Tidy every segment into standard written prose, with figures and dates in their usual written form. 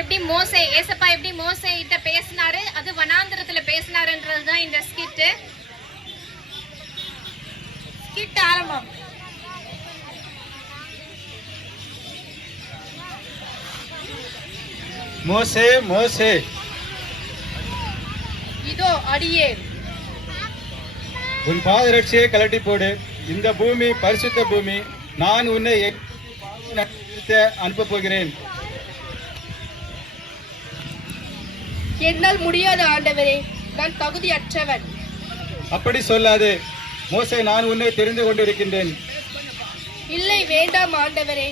எப்படி ஏசப்பா எப்படி மோசே கிட்ட பேசினாரு, அது வனாந்திரத்துல பேசினாருன்றதுதான் இந்த ஸ்கிட் ஆரம்பம். மோசே மோசே, இதோ அடியே, உன் பாதரட்சியை கலட்டி போடு. இந்த பூமி பரிசுத்த பூமி. நான் உன்னை அனுப்ப போகிறேன். என்னால் முடியாத ஆண்டவரே, நான் தகுதியற்றவன். அப்படி சொல்லாதே மோசே, நான் உன்னை தெரிந்து கொண்டிருக்கின்றேன். இல்லை, வேண்டாம் ஆண்டவரே.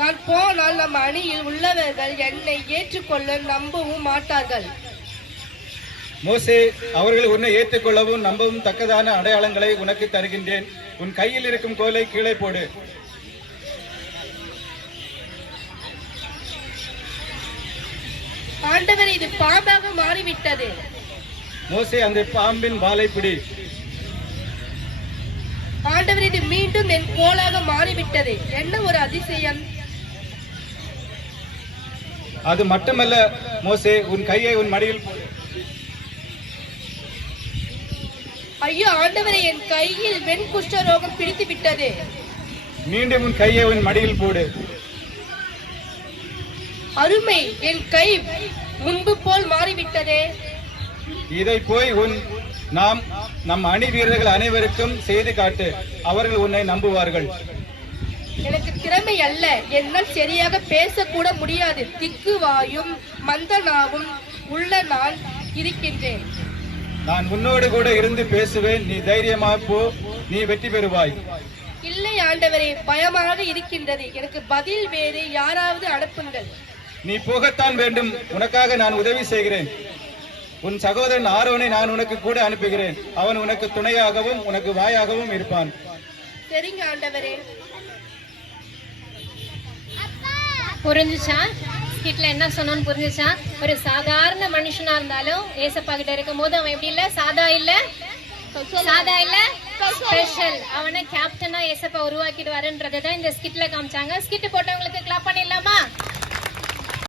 நான் போனால் நம் அணியில் உள்ளவர்கள் என்னை ஏற்றுக்கொள்ள நம்பவும் மாட்டார்கள். மோசே, அவர்கள் உன்னை ஏற்றுக்கொள்ளவும் நம்பவும் தக்கதான அடையாளங்களை உனக்கு தருகின்றேன். உன் கையில் இருக்கும் கோலை கீழே போடு. ஆண்டவர், இது பாம்பாக மாறிவிட்டது. மோசே, அந்த பாம்பின் வாலை பிடி. ஆண்டவர், இது மீண்டும் என் கோலாக மாறிவிட்டது. என்ன ஒரு அதிசயம்! அது மட்டுமல்ல மோசே, உன் கையை உன் மடியில் போடு. ஐயோ ஆண்டவரே, என் கையில் வெண் குஷ்டரோகம் பிடித்து விட்டது. மீண்டும் உன் கையை உன் மடியில் போடு. அருமை, என் கை முன்பு போல் மாறிவிட்டதே. இதை போய் நம் அணி வீரர்கள் அனைவருக்கும் செய்து காட்டு. அவர்கள் உன்னை நம்புவார்கள். எனக்கு திறமை அல்ல, என்னால் சரியாக பேசக்கூட முடியாது. திக்கு வாயும் மந்தனாவும் உள்ள நான் இருக்கின்றேன். நான் உன்னோடு கூட இருந்து பேசுவேன். நீ தைரியமா போ, நீ வெற்றி பெறுவாய். இல்லை ஆண்டவரே, பயமாக இருக்கின்றது. எனக்கு பதில் வேறு யாராவது அனுப்புங்கள். நீ போகத்தான் வேண்டும். உனக்காக நான் உதவி செய்கிறேன். உன் சகோதரன் ஆரோனை நான் உனக்கு கூட அனுப்புகிறேன். அவன் உனக்கு துணையாகவும் உனக்கு வாயாகவும் இருப்பான். சரிங்க ஆண்டவரே. புரிஞ்சுச்சா? ஸ்கிட்ல என்ன சொன்னோன்னு புரிஞ்சுச்சா? ஒரு சாதாரண மனுஷனா இருந்தாலும் ஏசப்பா கிட்ட இருக்கும் போது அவன் எப்படி இல்ல, சாதா இல்ல ஸ்பெஷல். அவனை கேப்டனா ஏசப்பா உருவாக்கிடுவாருன்றதான் இந்த ஸ்கிட்ல காமிச்சாங்க. ஸ்கிட் போட்டவங்களுக்கு கிளாப் பண்ணிடலாமா?